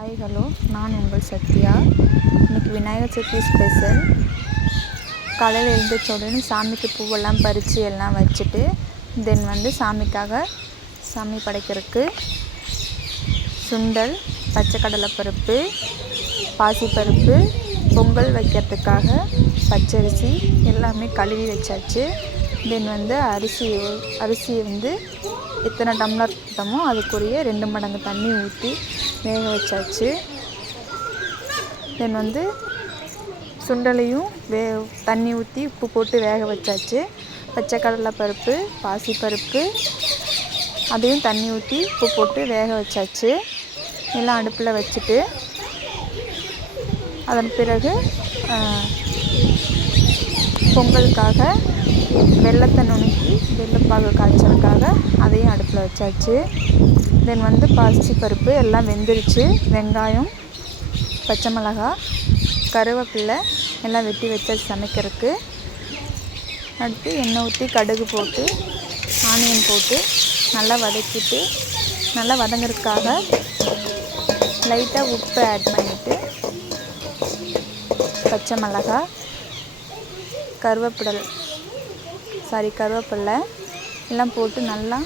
Hi hello, நான் உங்கள் சத்யா. இன்றைக்கி விநாயகர் சதுர்த்தி ஸ்பெஷல். காலையில் எழுந்திரிச்ச உடனே சாமிக்கு பூவெல்லாம் பறித்து எல்லாம் வச்சுட்டு தென் சாமிக்காக சாமி படைக்கிறதுக்கு சுண்டல், பச்சை கடலைப்பருப்பு, பாசிப்பருப்பு, பொங்கல் வைக்கிறதுக்காக பச்சரிசி எல்லாமே கழுவி வச்சாச்சு. தென் அரிசியை எத்தனை டம்ளர் போட்டோமோ அதுக்குரிய 2 மடங்கு தண்ணி ஊற்றி வேக வச்சாச்சு. தென் சுண்டலையும் தண்ணி ஊற்றி உப்பு போட்டு வேக வச்சாச்சு. பச்சை கடலைப்பருப்பு, பாசிப்பருப்பு அதையும் தண்ணி ஊற்றி உப்பு போட்டு வேக வச்சாச்சு. எல்லாம் அடுப்பில் வச்சுட்டு அதன் பிறகு பொங்கலுக்காக வெல்லத்தை நுணுக்கி வெல்லப்பாகு காய்ச்சலுக்காக அதையும் அடுப்பில் வச்சாச்சு. தென் பாசிப்பருப்பு எல்லாம் வெந்துருச்சு. வெங்காயம், பச்சை மிளகாய், கருவேப்பிலை எல்லாம் வெட்டி வச்சாச்சு சமைக்கிறதுக்கு. அடுத்து எண்ணெய் ஊற்றி கடுகு போட்டு ஆனியன் போட்டு நல்லா வதக்கிட்டு நல்லா வதங்கிறதுக்காக லைட்டாக உப்பு ஆட் பண்ணிவிட்டு பச்சை மிளகாய், கருவேப்பிலை எல்லாம் போட்டு நல்லா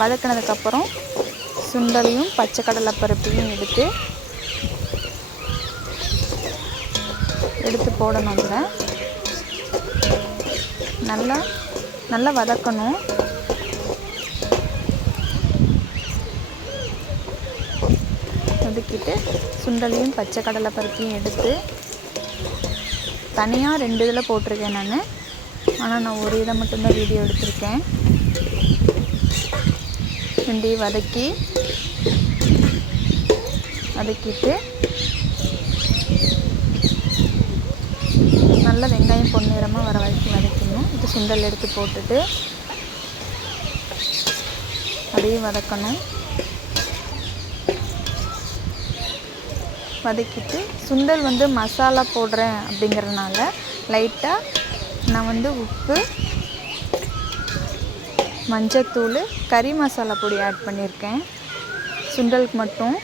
வதக்கினதுக்கப்புறம் சுண்டலையும் பச்சை கடலைப்பருப்பையும் எடுத்து போடணும். அதில் நல்லா வதக்கணும். வதக்கிட்டு சுண்டலையும் பச்சை கடலைப்பருப்பையும் எடுத்து தனியாக 2 இதில் போட்டிருக்கேன் நான். ஆனால் நான் ஒரு இதை மட்டும்தான் வீடியோ எடுத்திருக்கேன். 2 வதக்கிட்டு நல்லா வெங்காயம் பொன்னிறமாக வர வரைக்கும் வதக்கணும். இது சுண்டல் எடுத்து போட்டுட்டு அதையும் வதக்கணும். வதக்கிட்டு சுண்டல் மசாலா போடுறேன் அப்படிங்கிறதுனால லைட்டாக நான் உப்பு, மஞ்சத்தூள், கறி மசாலா பொடி ஆட் பண்ணியிருக்கேன். சுண்டலுக்கு மட்டும்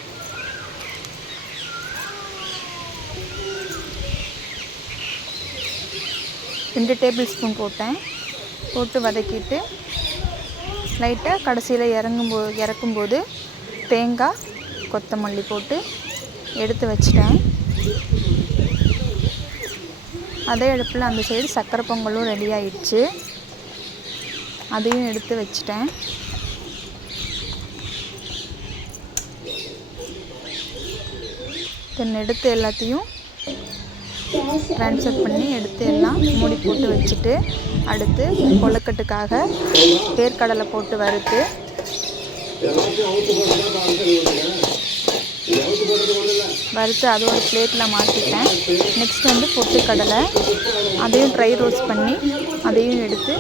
2 டேபிள் ஸ்பூன் போட்டு வதக்கிட்டு லைட்டாக கடைசியில் இறக்கும்போது தேங்காய், கொத்தமல்லி போட்டு எடுத்து வச்சிட்டேன். அதே அடுப்பில் அந்த சைடு சக்கரை பொங்கலும் ரெடி ஆயிடுச்சு. அதையும் எடுத்து வச்சிட்டேன். எடுத்து எல்லாத்தையும் ட்ரான்ஸ்ஃபர் பண்ணி எடுத்து எல்லாம் மூடி போட்டு வச்சுட்டு அடுத்து கொழுக்கட்டுக்காக வேர்க்கடலை போட்டு வறுத்து அதை ஒரு பிளேட்டில் மாற்றிட்டேன். நெக்ஸ்ட் பொட்டுக்கடலை அதையும் ட்ரை ரோஸ்ட் பண்ணி அதையும் எடுத்து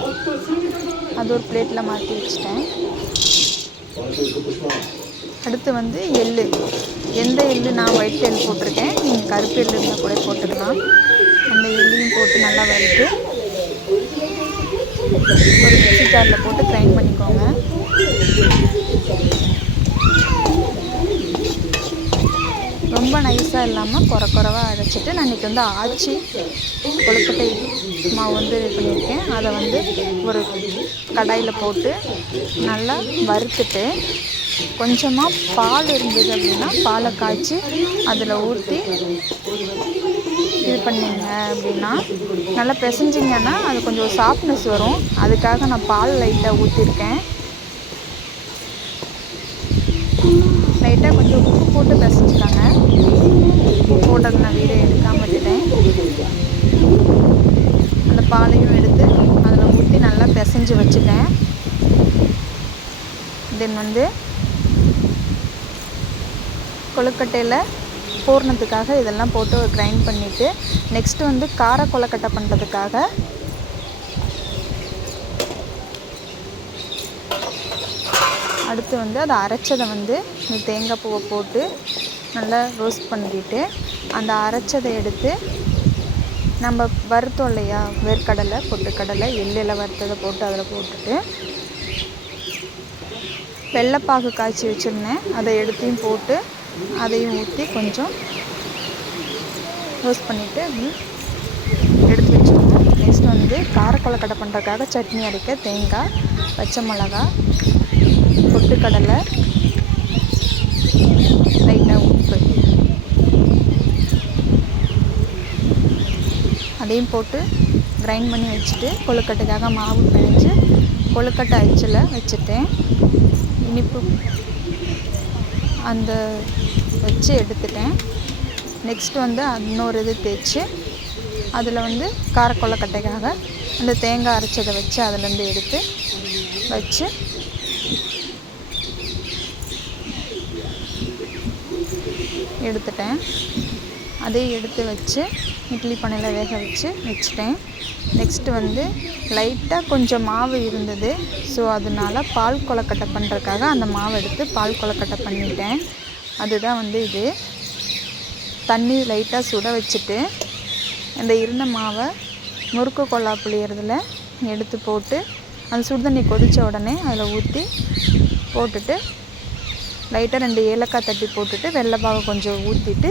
அது ஒரு பிளேட்டில் மாற்றி வச்சிட்டேன். அடுத்து எள்ளு, எந்த எள்ளு நான் ஒயிட் எள் போட்டிருக்கேன். நீங்கள் கருப்பு எள்ளு இருந்தால் கூட போட்டுக்கலாம். அந்த எள்ளையும் போட்டு நல்லா வறுத்து ஒரு மிக்ஸி ஜாரில் போட்டு கிரைண்ட் பண்ணிக்கோங்க. ரொம்ப நைஸாக இல்லாமல் குறைவாக அரைச்சிட்டு நான் இன்றைக்கி ஆச்சி கொழுக்கட்டை மாவு இது பண்ணியிருக்கேன். அதை ஒரு கடாயில் போட்டு நல்லா வறுத்துட்டு கொஞ்சமாக பால் இருந்தது அப்படின்னா பாலை காய்ச்சி அதில் ஊற்றி இது பண்ணிங்க அப்படின்னா நல்லா பிசைஞ்சிங்கன்னா அது கொஞ்சம் சாஃப்ட்னஸ் வரும். அதுக்காக நான் பால் லைட்டாக ஊற்றிருக்கேன். லைட்டாக கொஞ்சம் உப்பு போட்டு பிசைஞ்சிக்காங்க. உப்பு போட்டது நான் வீடியோ எடுக்காமல் விட்டுட்டேன். அந்த பாலையும் எடுத்து அதில் ஊற்றி நல்லா பிசைஞ்சு வச்சுட்டேன். தென் கொழுக்கட்டையில் பூர்ணத்துக்காக இதெல்லாம் போட்டு கிரைண்ட் பண்ணிவிட்டு நெக்ஸ்ட்டு கார கொழுக்கட்டை பண்ணுறதுக்காக அடுத்து அதை அரைச்சதை இந்த தேங்காய் பூவை போட்டு நல்லா ரோஸ்ட் பண்ணிவிட்டு அந்த அரைச்சதை எடுத்து நம்ம வறுத்தோம் இல்லையா, வேர்க்கடலை, பொட்டுக்கடலை, எள்ளெல்லாம் வறுத்ததை போட்டு அதில் போட்டுட்டு வெள்ளைப்பாகு காய்ச்சி வச்சுருந்தேன், அதை எடுத்தையும் போட்டு அதையும் ஊற்றி கொஞ்சம் ரோஸ்ட் பண்ணிவிட்டு எடுத்து வச்சுக்கணும். நெக்ஸ்ட் வந்து காரக்கொலக்கட்டை பண்ணுறதுக்காக சட்னி அரைக்க தேங்காய், பச்சை மிளகா, பொட்டுக்கடலை, லைட்டாக உப்பு அதையும் போட்டு கிரைண்ட் பண்ணி வச்சுட்டு கொழுக்கட்டைக்காக மாவு பிணைஞ்சு கொழுக்கட்டை அச்சில் வச்சுட்டேன். இனிப்பு அந்த வச்சு எடுத்துட்டேன். நெக்ஸ்ட் வந்து இன்னொரு இது தேய்ச்சி அதில் வந்து காரக்கொலக்கட்டைக்காக அந்த தேங்காய் அரைச்சதை வச்சு அதிலேருந்து எடுத்து வச்சு எடுத்துட்டேன். அதையும் எடுத்து வச்சு இட்லி பானையில் வேக வச்சுட்டேன். நெக்ஸ்ட்டு வந்து லைட்டாக கொஞ்சம் மாவு இருந்தது, ஸோ அதனால பால் கொலக்கட்டை பண்ணுறதுக்காக அந்த மாவை எடுத்து பால் கொலக்கட்டை பண்ணிட்டேன். அதுதான் வந்து இது. தண்ணி லைட்டாக சுட வச்சுட்டு அந்த இருந்த மாவை முறுக்கு கொல்லா புளியறதுல எடுத்து போட்டு அந்த சுடு தண்ணி கொதித்த உடனே அதில் ஊற்றி போட்டுட்டு லைட்டாக 2 ஏலக்காய் தட்டி போட்டுட்டு வெள்ளைப்பாவை கொஞ்சம் ஊற்றிட்டு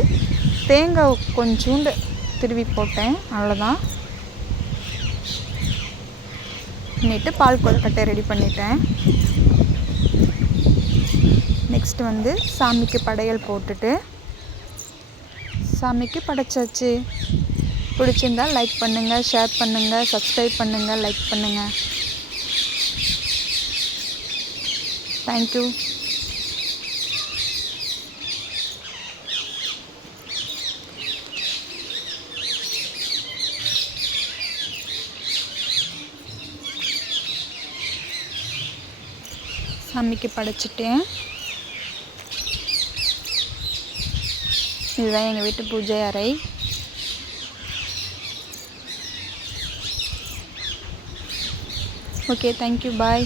தேங்காய் கொஞ்சோண்டு திருவி போட்டேன். அவ்வளோதான். பண்ணிவிட்டு பால் கொழுக்கட்டை ரெடி பண்ணிட்டேன். நெக்ஸ்ட் வந்து சாமிக்கு படையல் போட்டுட்டு சாமிக்கு படைச்சாச்சு. பிடிச்சிருந்தால் லைக் பண்ணுங்கள், ஷேர் பண்ணுங்கள், சப்ஸ்கிரைப் பண்ணுங்கள், லைக் பண்ணுங்கள். தேங்க்யூ. சாமிக்கு படைச்சிட்டேன். இதுதான் எங்கள் வீட்டு பூஜை அறை. ஓகே, தேங்க்யூ, பாய்.